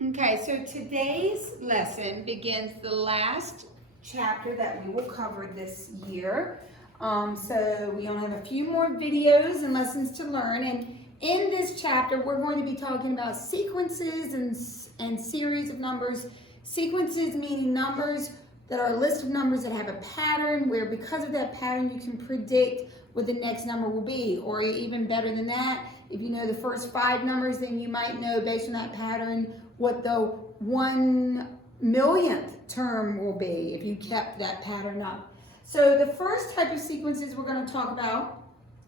Okay, so today's lesson begins the last chapter that we will cover this year. So we only have a few more videos and lessons to learn. And in this chapter, we're going to be talking about sequences and series of numbers. Sequences meaning numbers that are a list of numbers that have a pattern where because of that pattern you can predict what the next number will be. Or even better than that, if you know the first 5 numbers, then you might know based on that pattern what the 1,000,000th term will be if you kept that pattern up. So the first type of sequences we're going to talk about,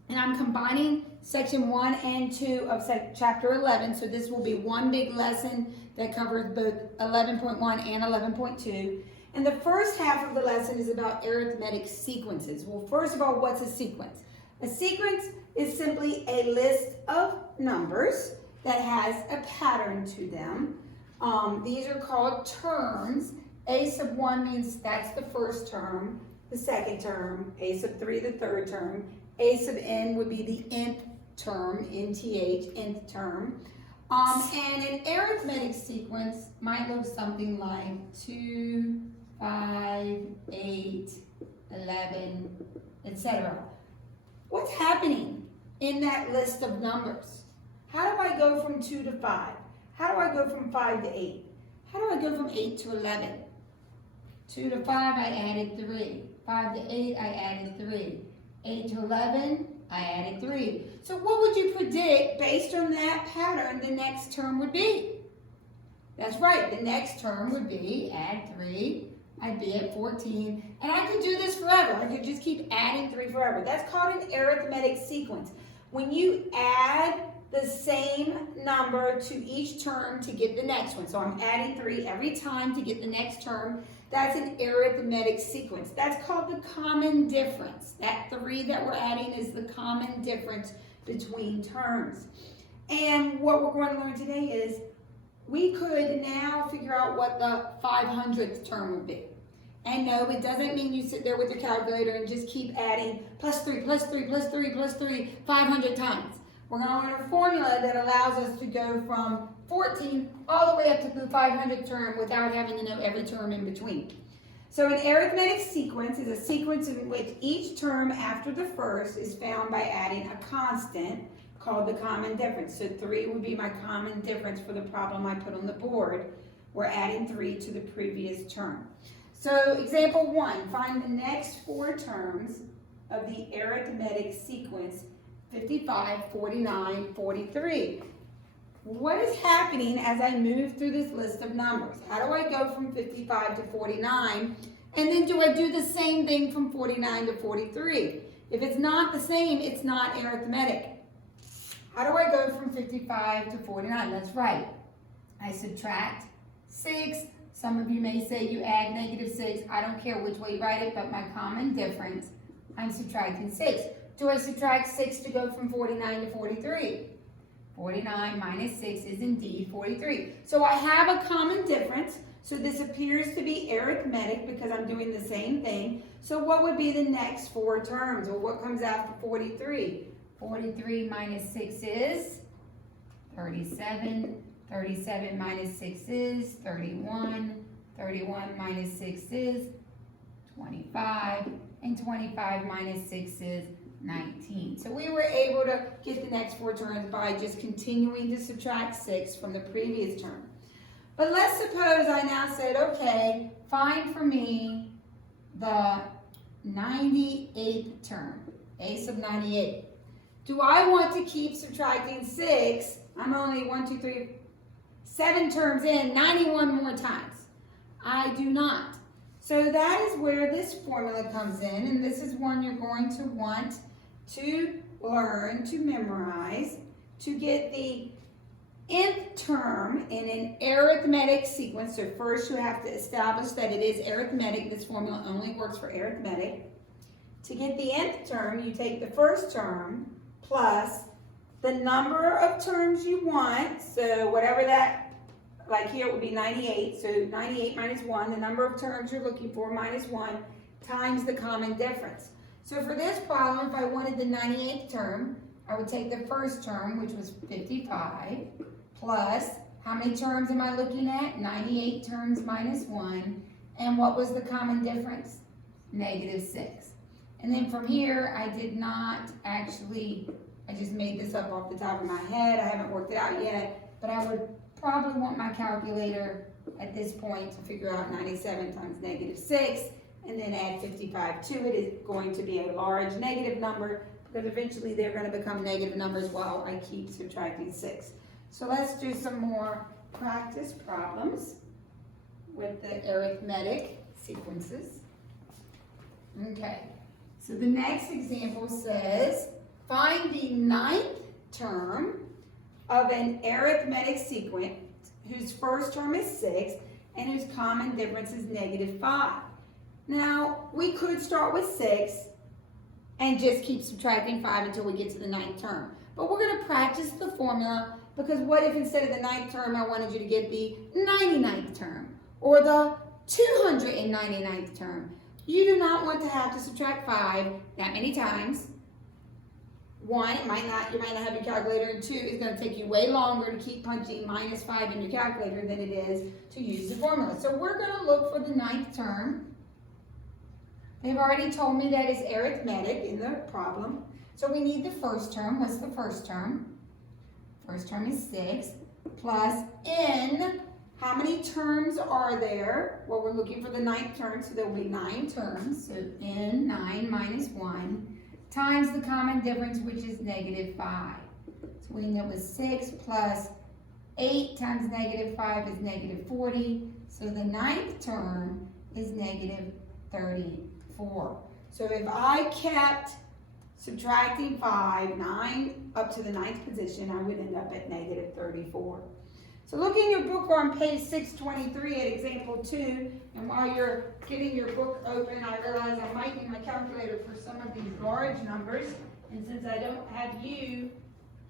and I'm combining section 1 and 2 of chapter 11, so this will be one big lesson that covers both 11.1 and 11.2. And the first half of the lesson is about arithmetic sequences. Well, first of all, what's a sequence? A sequence is simply a list of numbers that has a pattern to them. These are called terms. A sub 1 means that's the first term, the second term, A sub 3 the third term, A sub n would be the nth term, nth, nth term. And an arithmetic sequence might look something like 2, 5, 8, 11, etc. What's happening in that list of numbers? How do I go from 2 to 5? How do I go from 5 to 8? How do I go from 8 to 11? 2 to 5, I added 3. 5 to 8, I added 3. 8 to 11, I added 3. So what would you predict based on that pattern the next term would be? That's right, the next term would be add 3. I'd be at 14. And I could do this forever. I could just keep adding 3 forever. That's called an arithmetic sequence. When you add the same number to each term to get the next one. So I'm adding 3 every time to get the next term. That's an arithmetic sequence. That's called the common difference. That 3 that we're adding is the common difference between terms. And what we're going to learn today is we could now figure out what the 500th term would be. And no, it doesn't mean you sit there with your calculator and just keep adding plus 3, plus 3, plus 3, plus 3, 500 times. We're going to learn a formula that allows us to go from 14 all the way up to the 500th term without having to know every term in between. So an arithmetic sequence is a sequence in which each term after the first is found by adding a constant called the common difference. So 3 would be my common difference for the problem I put on the board. We're adding 3 to the previous term. So example 1, find the next 4 terms of the arithmetic sequence 55, 49, 43. What is happening as I move through this list of numbers? How do I go from 55 to 49? And then do I do the same thing from 49 to 43? If it's not the same, it's not arithmetic. How do I go from 55 to 49? That's right. I subtract 6. Some of you may say you add -6. I don't care which way you write it, but my common difference, I'm subtracting 6. Do I subtract 6 to go from 49 to 43? 49 minus 6 is indeed 43. So I have a common difference. So this appears to be arithmetic because I'm doing the same thing. So what would be the next 4 terms? Or what comes after 43? 43 minus 6 is 37. 37 minus 6 is 31. 31 minus 6 is 25. And 25 minus 6 is 19. So we were able to get the next 4 terms by just continuing to subtract 6 from the previous term. But let's suppose I now said, okay, find for me the 98th term, A sub 98. Do I want to keep subtracting 6? I'm only 7 terms in, 91 more times. I do not. So that is where this formula comes in, and this is one you're going to want to learn, to memorize, to get the nth term in an arithmetic sequence. So first you have to establish that it is arithmetic. This formula only works for arithmetic. To get the nth term, you take the first term plus the number of terms you want. So whatever that, like here it would be 98. So 98 minus 1, the number of terms you're looking for minus 1 times the common difference. So for this problem, if I wanted the 98th term, I would take the first term, which was 55, plus How many terms am I looking at? 98 terms minus 1. And what was the common difference? -6. And then from here, I did not actually, I just made this up off the top of my head. I haven't worked it out yet, but I would probably want my calculator at this point to figure out 97 times -6 and then add 55 to it. Is going to be a large negative number because eventually they're going to become negative numbers while I keep subtracting 6. So let's do some more practice problems with the arithmetic sequences. Okay, so the next example says, find the 9th term of an arithmetic sequence whose first term is 6 and whose common difference is -5. Now, we could start with 6 and just keep subtracting 5 until we get to the 9th term. But we're going to practice the formula, because what if instead of the 9th term I wanted you to get the 99th term or the 299th term? You do not want to have to subtract 5 that many times. One, you might not have your calculator, and two, it's going to take you way longer to keep punching -5 in your calculator than it is to use the formula. So we're going to look for the 9th term. They've already told me that is arithmetic in the problem. So we need the first term. What's the first term? First term is 6 plus n. How many terms are there? Well, we're looking for the 9th term, so there will be 9 terms. So n, 9 minus 1, times the common difference, which is -5. So we know it was 6 plus 8 times -5 is -40. So the 9th term is -34. So if I kept subtracting 5, 9 up to the 9th position, I would end up at -34. So look in your book on page 623 at example 2, and while you're getting your book open, I realize I might need my calculator for some of these large numbers, and since I don't have you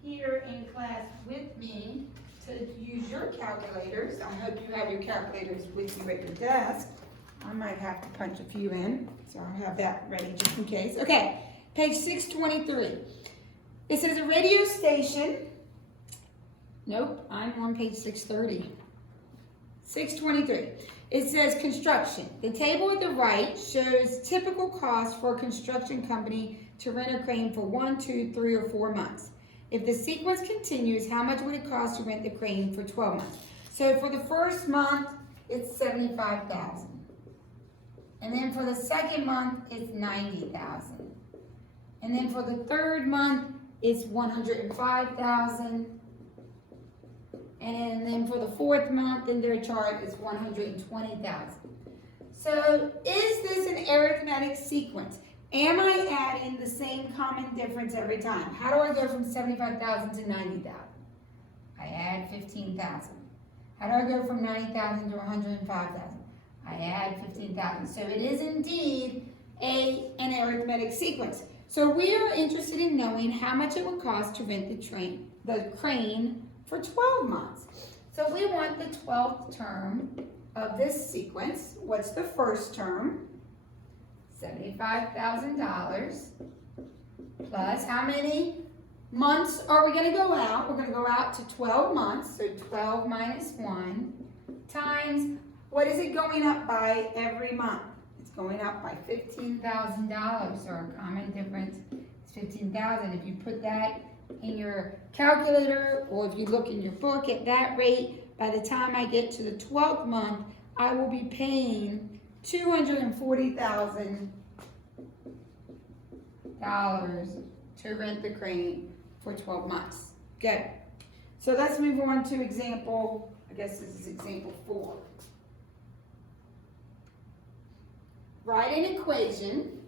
here in class with me to use your calculators, I hope you have your calculators with you at your desk. I might have to punch a few in, so I'll have that ready just in case. Okay, page 623. It says a radio station. Nope, I'm on page 630. 623. It says construction. The table at the right shows typical costs for a construction company to rent a crane for 1, 2, 3, or 4 months. If the sequence continues, how much would it cost to rent the crane for 12 months? So for the first month, it's $75,000. And then for the second month, it's $90,000. And then for the third month, it's $105,000. And then for the fourth month in their chart, it's $120,000. So is this an arithmetic sequence? Am I adding the same common difference every time? How do I go from 75,000 to 90,000? I add 15,000. How do I go from 90,000 to 105,000? I add 15,000. So it is indeed an arithmetic sequence. So we are interested in knowing how much it would cost to rent the crane for 12 months. So we want the 12th term of this sequence. What's the first term? $75,000 plus how many months are we going to go out? We're going to go out to 12 months, so 12 minus 1 times, what is it going up by every month? It's going up by $15,000, so our common difference is $15,000. If you put that in your calculator, or if you look in your book at that rate, by the time I get to the 12th month, I will be paying $240,000 to rent the crane for 12 months. Good. So let's move on to example, I guess this is example 4. Write an equation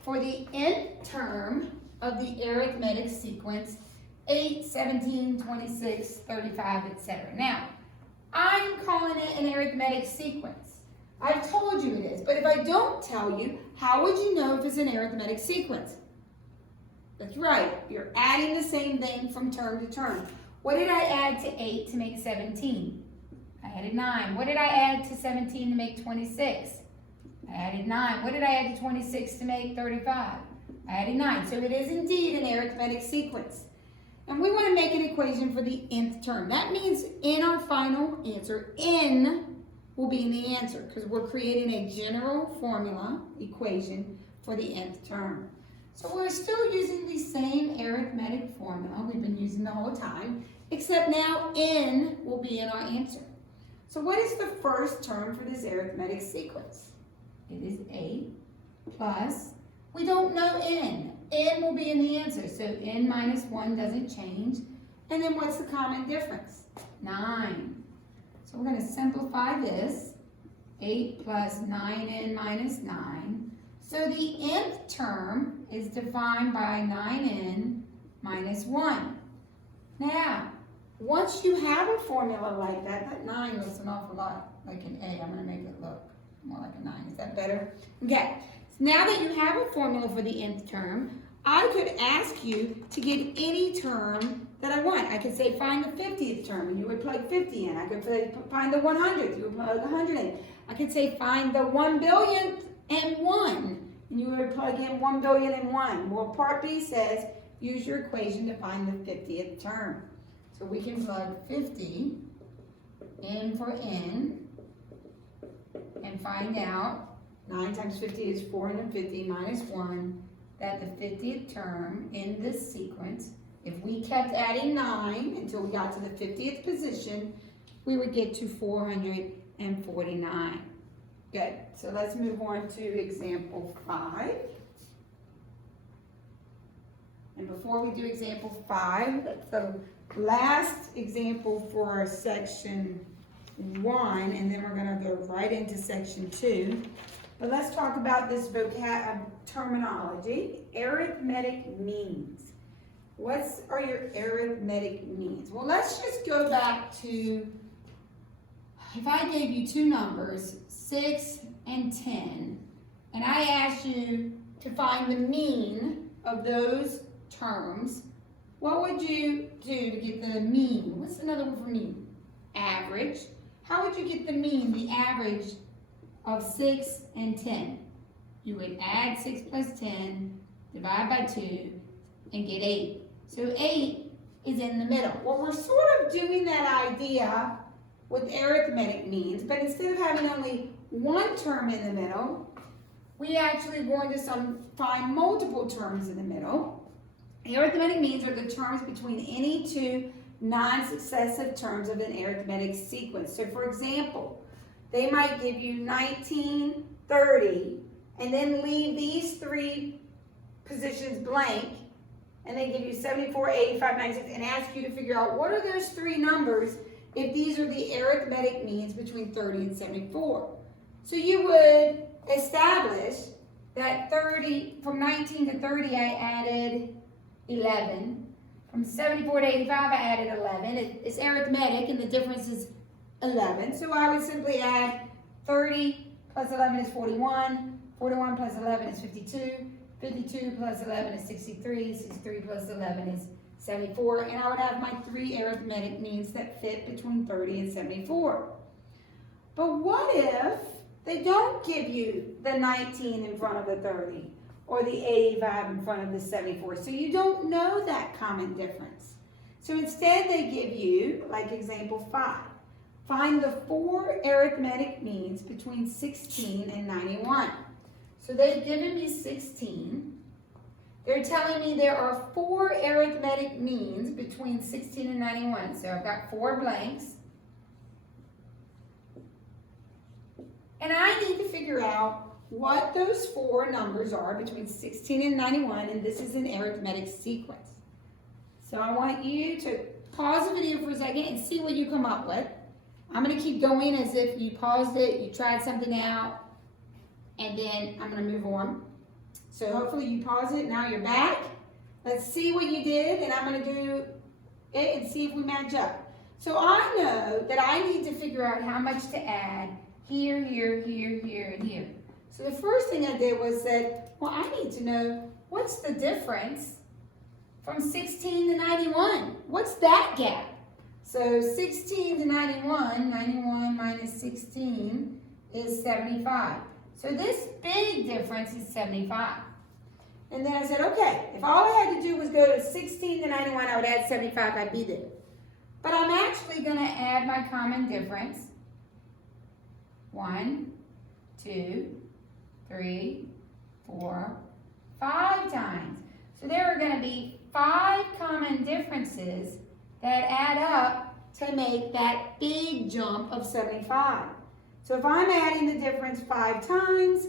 for the nth term of the arithmetic sequence 8, 17, 26, 35, etc. Now, I'm calling it an arithmetic sequence. I've told you it is, but if I don't tell you, how would you know if it's an arithmetic sequence? That's right, you're adding the same thing from term to term. What did I add to 8 to make 17? I added 9. What did I add to 17 to make 26? I added 9. What did I add to 26 to make 35? I added 9. So it is indeed an arithmetic sequence. And we want to make an equation for the nth term. That means in our final answer, n will be in the answer because we're creating a general formula equation for the nth term. So we're still using the same arithmetic formula we've been using the whole time, except now n will be in our answer. So what is the first term for this arithmetic sequence? It is 8 plus, we don't know n. N will be in the answer, so n minus 1 doesn't change. And then what's the common difference? 9. So we're going to simplify this. 8 plus 9n minus 9. So the nth term is defined by 9n minus 1. Now, once you have a formula like that, that 9 looks an awful lot like an A. I'm going to make it look more like a 9. Is that better? Okay. So now that you have a formula for the nth term, I could ask you to get any term that I want. I could say find the 50th term, and you would plug 50 in. I could say find the 100th, you would plug 100 in. I could say find the 1,000,000,001, and you would plug in 1,000,000,001. Well, part B says use your equation to find the 50th term. So we can plug 50 in for n and find out 9 times 50 is 450 minus 1, that the 50th term in this sequence, if we kept adding 9 until we got to the 50th position, we would get to 449. Good. So let's move on to example 5. And before we do example 5, that's the last example for section 1, and then we're going to go right into section 2. But let's talk about this terminology, arithmetic means. What are your arithmetic means? Well, let's just go back to, if I gave you two numbers, 6 and 10, and I asked you to find the mean of those terms, what would you do to get the mean? What's another word for mean? Average. How would you get the mean, the average of 6 and 10? You would add 6 plus 10, divide by 2, and get 8. So 8 is in the middle. Well, we're sort of doing that idea with arithmetic means, but instead of having only one term in the middle, we actually are going to find multiple terms in the middle. Arithmetic means are the terms between any two non-successive terms of an arithmetic sequence. So for example, they might give you 19, 30, and then leave these three positions blank, and they give you 74, 85, 96, and ask you to figure out what are those three numbers if these are the arithmetic means between 30 and 74. So you would establish that 30, from 19 to 30, I added 11. From 74 to 85, I added 11. It's arithmetic, and the difference is 11. So I would simply add 30 plus 11 is 41. 41 plus 11 is 52. 52 plus 11 is 63. 63 plus 11 is 74. And I would have my three arithmetic means that fit between 30 and 74. But what if they don't give you the 19 in front of the 30? Or the 85 in front of the 74. So you don't know that common difference. So instead they give you, like example 5, find the 4 arithmetic means between 16 and 91. So they've given me 16. They're telling me there are 4 arithmetic means between 16 and 91. So I've got 4 blanks. And I need to figure out what those 4 numbers are between 16 and 91, and this is an arithmetic sequence. So I want you to pause the video for a second and see what you come up with. I'm going to keep going as if you paused it, you tried something out, and then I'm going to move on. So hopefully you paused it, now you're back. Let's see what you did, and I'm going to do it and see if we match up. So I know that I need to figure out how much to add here, here, here, here, and here. So the first thing I did was said, well, I need to know what's the difference from 16 to 91. What's that gap? So 16 to 91, 91 minus 16 is 75. So this big difference is 75. And then I said, okay, if all I had to do was go to 16 to 91, I would add 75, I'd be there. But I'm actually going to add my common difference. 1, 2, 3, 4, 5 times. So there are going to be 5 common differences that add up to make that big jump of 75. So if I'm adding the difference 5 times,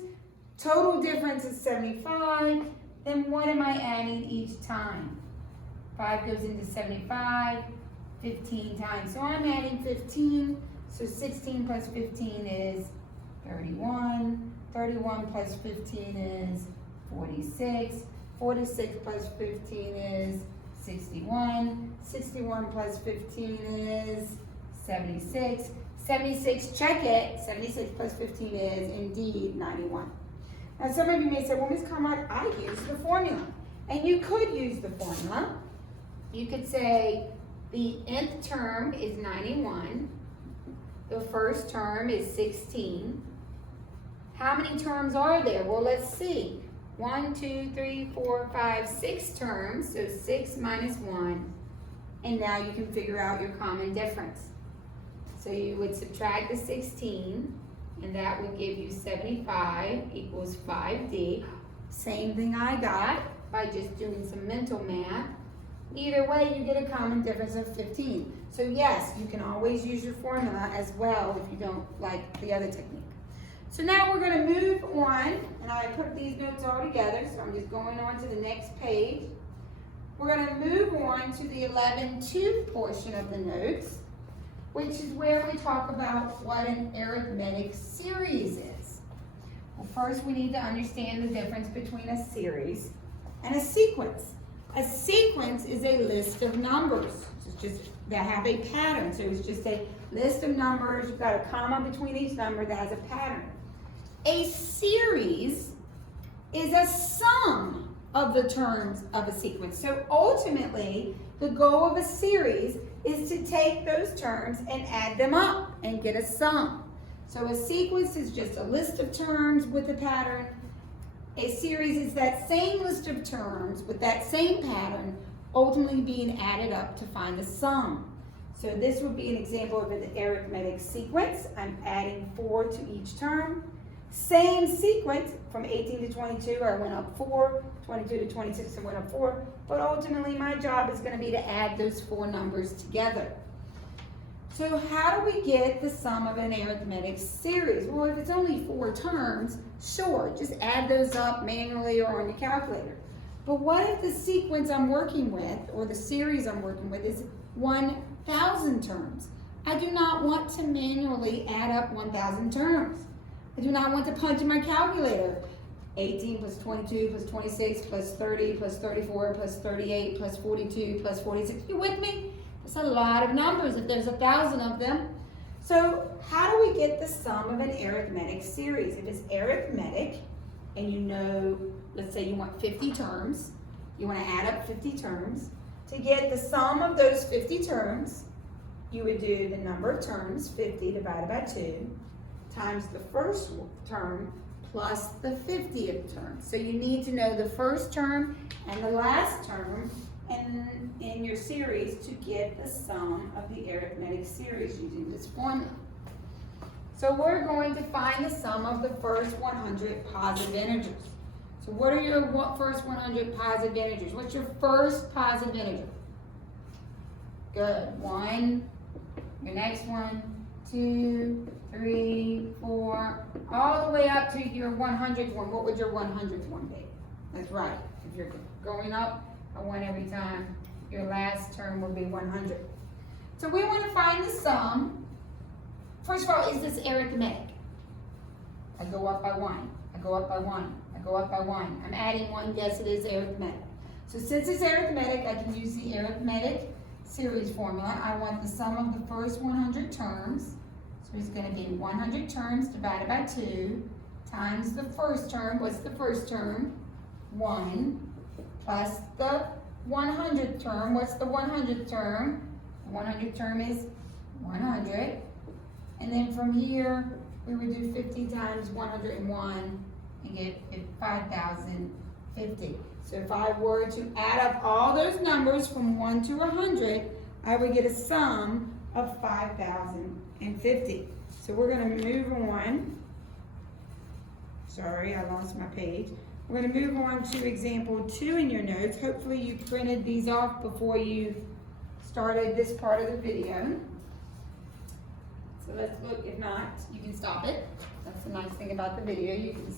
total difference is 75, then what am I adding each time? 5 goes into 75, 15 times. So I'm adding 15, so 16 plus 15 is 31. 31 plus 15 is 46. 46 plus 15 is 61. 61 plus 15 is 76. 76, check it. 76 plus 15 is indeed 91. Now some of you may say, well, Ms. Carmine, I use the formula. And you could use the formula. You could say the nth term is 91. The first term is 16. How many terms are there? Well, let's see. 1, 2, 3, 4, 5, 6 terms. So 6 minus 1. And now you can figure out your common difference. So you would subtract the 16, and that would give you 75 equals 5D. Same thing I got by just doing some mental math. Either way, you get a common difference of 15. So yes, you can always use your formula as well if you don't like the other technique. So now we're going to move on, and I put these notes all together, so I'm just going on to the next page. We're going to move on to the 11-2 portion of the notes, which is where we talk about what an arithmetic series is. Well, first we need to understand the difference between a series and a sequence. A sequence is a list of numbers. It's just that have a pattern. So it's just a list of numbers. You've got a comma between each number that has a pattern. A series is a sum of the terms of a sequence. So ultimately, the goal of a series is to take those terms and add them up and get a sum. So a sequence is just a list of terms with a pattern. A series is that same list of terms with that same pattern ultimately being added up to find the sum. So this would be an example of an arithmetic sequence. I'm adding 4 to each term. Same sequence from 18 to 22, I went up 4, 22 to 26, I went up 4, but ultimately my job is going to be to add those 4 numbers together. So how do we get the sum of an arithmetic series? Well, if it's only 4 terms, sure, just add those up manually or on your calculator. But what if the sequence I'm working with, or the series I'm working with, is 1,000 terms? I do not want to manually add up 1,000 terms. I do not want to punch in my calculator. 18 plus 22 plus 26 plus 30 plus 34 plus 38 plus 42 plus 46. You with me? That's a lot of numbers if there's 1,000 of them. So how do we get the sum of an arithmetic series? If it's arithmetic and you know, let's say you want 50 terms, you want to add up 50 terms. To get the sum of those 50 terms, you would do the number of terms, 50 divided by 2, times the first term plus the 50th term. So you need to know the first term and the last term in your series to get the sum of the arithmetic series using this formula. So we're going to find the sum of the first 100 positive integers. So what are your first 100 positive integers? What's your first positive integer? Good. 1. Your next one, 2, 3, 4, all the way up to your 100th one. What would your 100th one be? That's right. If you're going up a 1 every time, your last term will be 100. So we want to find the sum. First of all, is this arithmetic? I go up by 1. I go up by 1. I go up by 1. I'm adding 1. Yes, it is arithmetic. So since it's arithmetic, I can use the arithmetic series formula. I want the sum of the first 100 terms. So it's going to be 100 terms divided by 2 times the first term. What's the first term? 1 plus the 100th term. What's the 100th term? The 100th term is 100. And then from here, we would do 50 times 101 and get 5,000 50. So if I were to add up all those numbers from 1 to 100, I would get a sum of 5,050. So we're going to move on. Sorry, I lost my page. We're going to move on to example 2 in your notes. Hopefully you printed these off before you started this part of the video. So let's look. If not, you can stop it. That's the nice thing about the video. You can,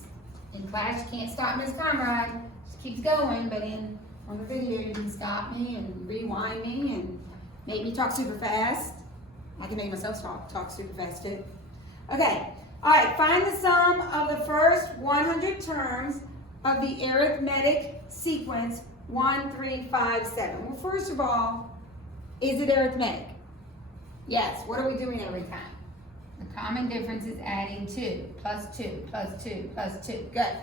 in class, you can't stop Miss Conrad. She keeps going, but on the video, you can stop me and rewind me and make me talk super fast. I can make myself talk super fast too. Okay, all right, find the sum of the first 100 terms of the arithmetic sequence 1, 3, 5, 7. Well, first of all, is it arithmetic? Yes, what are we doing every time? The common difference is adding 2, plus 2, plus 2, plus 2. Good.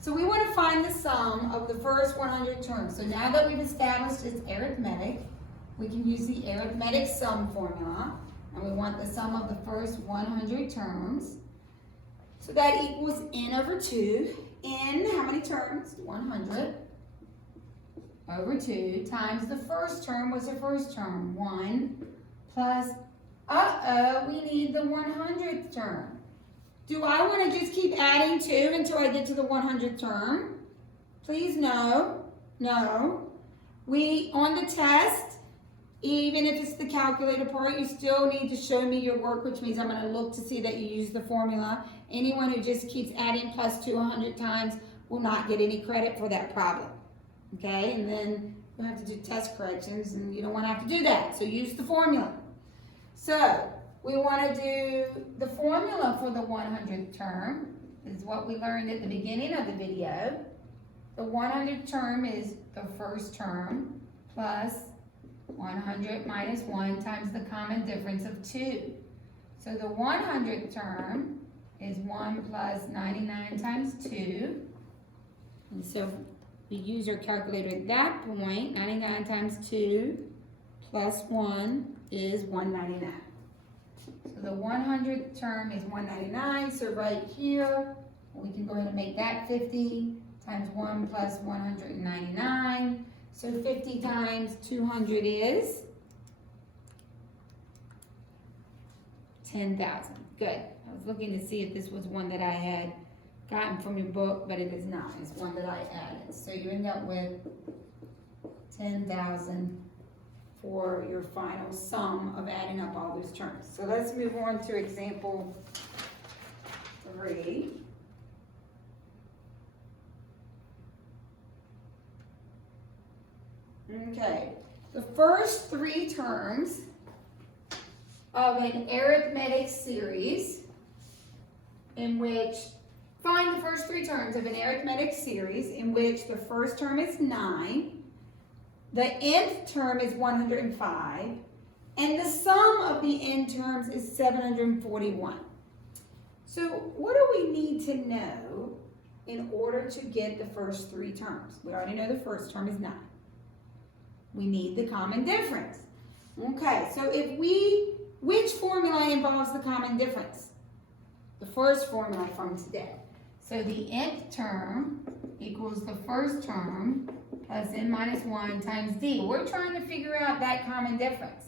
So we want to find the sum of the first 100 terms. So now that we've established it's arithmetic, we can use the arithmetic sum formula. And we want the sum of the first 100 terms. So that equals n over 2. N, how many terms? 100 over 2 times the first term. What's the first term? 1 plus, we need the 100th term. Do I want to just keep adding 2 until I get to the 100th term? Please, no. No. On the test, even if it's the calculator part, you still need to show me your work, which means I'm going to look to see that you use the formula. Anyone who just keeps adding plus 2 100 times will not get any credit for that problem. Okay, and then you'll have to do test corrections, and you don't want to have to do that, so use the formula. So, we want to do the formula for the 100th term. This is what we learned at the beginning of the video. The 100th term is the first term plus 100 minus 1 times the common difference of 2. So the 100th term is 1 plus 99 times 2. And so we use our calculator at that point. 99 times 2 plus 1 is 199. So the 100th term is 199. So right here, we can go ahead and make that 50 times 1 plus 199. So 50 times 200 is 10,000. Good. I was looking to see if this was one that I had gotten from your book, but it is not. It's one that I added. So you end up with 10,000 for your final sum of adding up all those terms. So let's move on to example 3. Okay, the first 3 terms of an arithmetic series in which, find the first 3 terms of an arithmetic series in which the first term is 9, the nth term is 105, and the sum of the n terms is 741. So what do we need to know in order to get the first 3 terms? We already know the first term is 9. We need the common difference. Okay, so which formula involves the common difference? The first formula from today. So the nth term equals the first term plus n minus 1 times d. We're trying to figure out that common difference.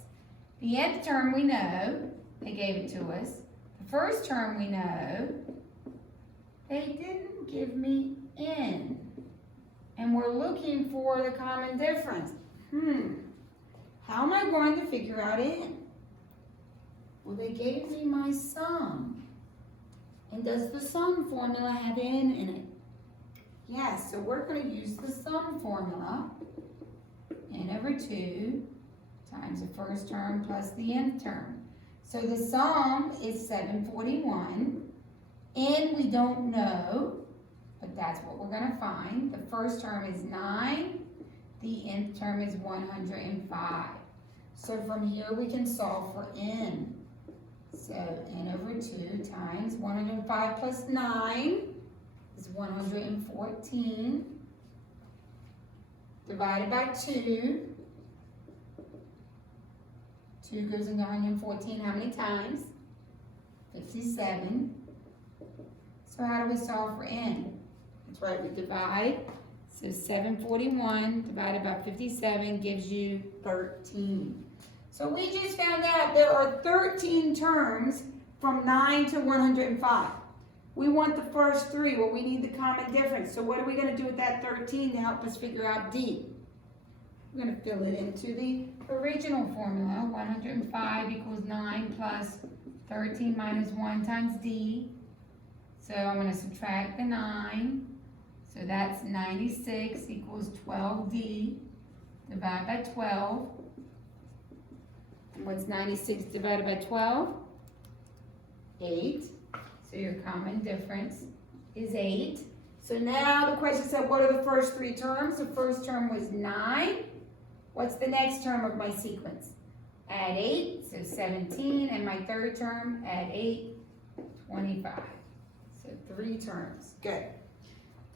The nth term we know, they gave it to us. The first term we know, they didn't give me n. And we're looking for the common difference. How am I going to figure out n? Well, they gave me my sum. And does the sum formula have n in it? Yes, so we're going to use the sum formula. N over 2 times the first term plus the nth term. So the sum is 741. N we don't know, but that's what we're going to find. The first term is 9. The nth term is 105. So from here we can solve for n. So n over 2 times 105 plus 9 is 114. Divided by 2. 2 goes into 114 how many times? 57. So how do we solve for n? That's right, we divide So 741 divided by 57 gives you 13. So we just found out there are 13 terms from 9 to 105. We want the first three. Well, we need the common difference. So what are we going to do with that 13 to help us figure out D? We're going to fill it into the original formula. 105 equals 9 plus 13 minus 1 times D. So I'm going to subtract the 9. So that's 96 equals 12D. Divide by 12. And what's 96 divided by 12? 8. So your common difference is 8. So now the question said, what are the first three terms? The first term was 9. What's the next term of my sequence? Add 8, so 17. And my third term, add 8, 25. So 3 terms. Good.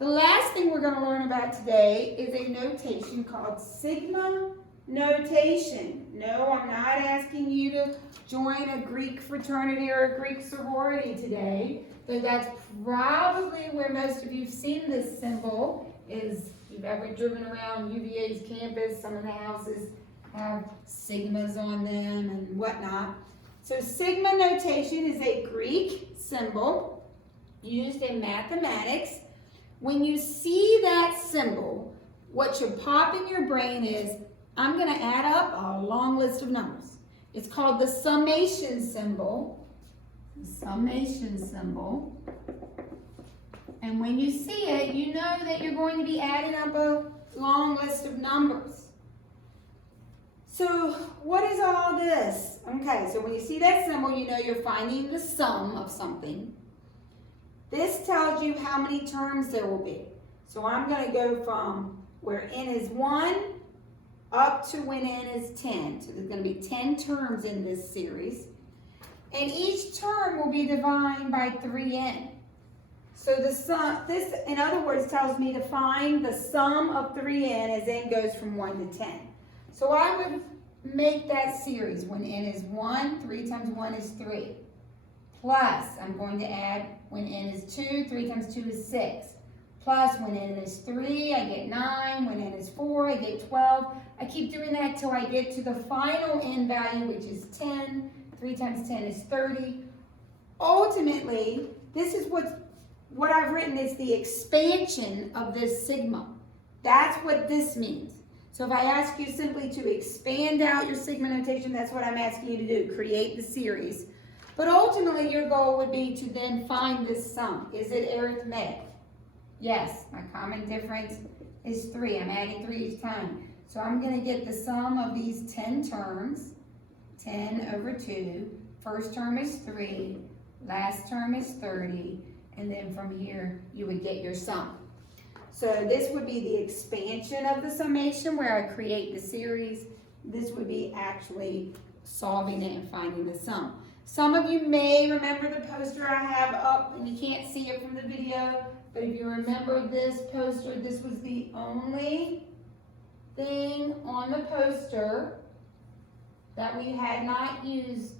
The last thing we're going to learn about today is a notation called sigma notation. No, I'm not asking you to join a Greek fraternity or a Greek sorority today, though that's probably where most of you have seen this symbol. Is if you've ever driven around UVA's campus, some of the houses have sigmas on them and whatnot. So sigma notation is a Greek symbol used in mathematics. When you see that symbol, what should pop in your brain is, I'm going to add up a long list of numbers. It's called the summation symbol. The summation symbol. And when you see it, you know that you're going to be adding up a long list of numbers. So what is all this? Okay, so when you see that symbol, you know you're finding the sum of something. This tells you how many terms there will be. So I'm going to go from where n is 1 up to when n is 10. So there's going to be 10 terms in this series. And each term will be divided by 3n. So the sum, this, in other words, tells me to find the sum of 3n as n goes from 1 to 10. So I would make that series when n is 1, 3 times 1 is 3. Plus, I'm going to add when n is 2, 3 times 2 is 6. Plus, when n is 3, I get 9. When n is 4, I get 12. I keep doing that till I get to the final n value, which is 10. 3 times 10 is 30. Ultimately, this is what I've written is the expansion of this sigma. That's what this means. So if I ask you simply to expand out your sigma notation, that's what I'm asking you to do, create the series. But ultimately, your goal would be to then find this sum. Is it arithmetic? Yes, my common difference is 3. I'm adding 3 each time. So I'm going to get the sum of these 10 terms, 10 over 2. First term is 3, last term is 30, and then from here, you would get your sum. So this would be the expansion of the summation where I create the series. This would be actually solving it and finding the sum. Some of you may remember the poster I have up, and you can't see it from the video, but if you remember this poster, this was the only thing on the poster that we had not used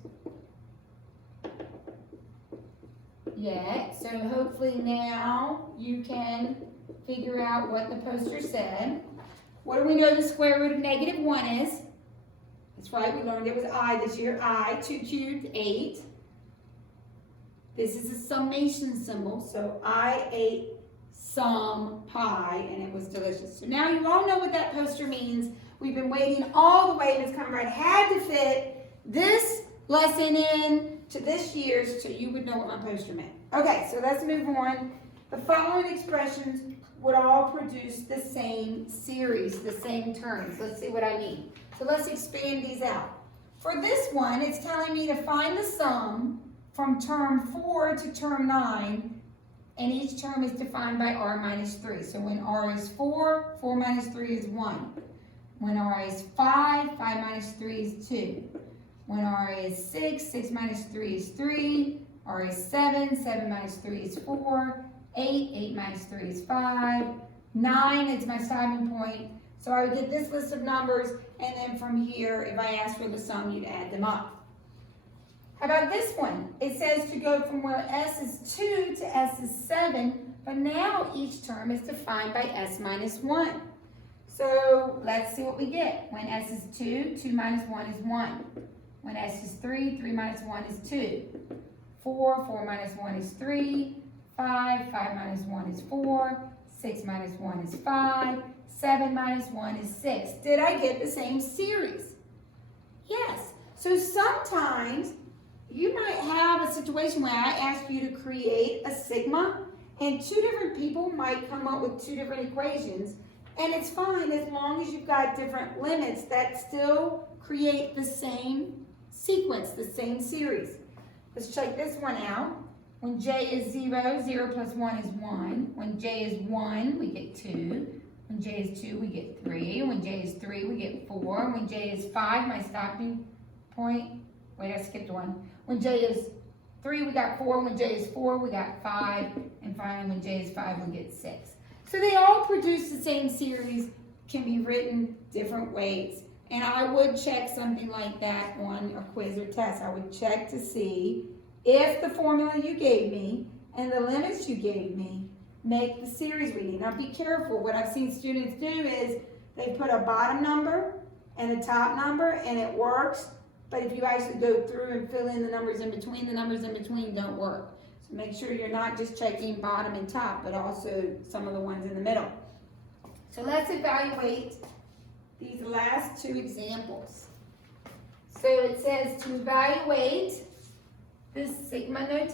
yet. So hopefully now you can figure out what the poster said. What do we know the square root of -1 is? That's right, we learned it was I this year. I, 2 cubed, 8. This is a summation symbol, so I ate some pie, and it was delicious. So now you all know what that poster means. We've been waiting all the way, and it's come right. Had to fit this lesson in to this year's, so you would know what my poster meant. Okay, so let's move on. The following expressions would all produce the same series, the same terms. Let's see what I mean. So let's expand these out. For this one, it's telling me to find the sum from term 4 to term 9, and each term is defined by r minus 3. So when r is 4, 4 minus 3 is 1. When r is 5, 5 minus 3 is 2. When r is 6, 6 minus 3 is 3. r is 7, 7 minus 3 is 4. 8, 8 minus 3 is 5. 9 is my stopping point. So I would get this list of numbers, and then from here, if I ask for the sum, you'd add them up. How about this one? It says to go from where s is 2 to s is 7, but now each term is defined by s minus 1. So let's see what we get. When s is 2, 2 minus 1 is 1. When s is 3, 3 minus 1 is 2. 4, 4 minus 1 is 3. 5, 5 minus 1 is 4. 6 minus 1 is 5. 7 minus 1 is 6. Did I get the same series? Yes. So sometimes you might have a situation where I ask you to create a sigma, and two different people might come up with two different equations, and it's fine as long as you've got different limits that still create the same sequence, the same series. Let's check this one out. When j is 0, 0 plus 1 is 1. When j is 1, we get 2. When j is 2, we get 3. When j is 3, we get 4. When j is 5, my stopping point, wait, I skipped one. When j is 3, we got 4. When j is 4, we got 5. And finally, when j is 5, we get 6. So they all produce the same series, can be written different ways. And I would check something like that on a quiz or test. I would check to see if the formula you gave me and the limits you gave me make the series we need. Now be careful. What I've seen students do is they put a bottom number and a top number and it works. But if you actually go through and fill in the numbers in between, the numbers in between don't work. So make sure you're not just checking bottom and top, but also some of the ones in the middle. So let's evaluate these last two examples. So it says to evaluate this sigma notation.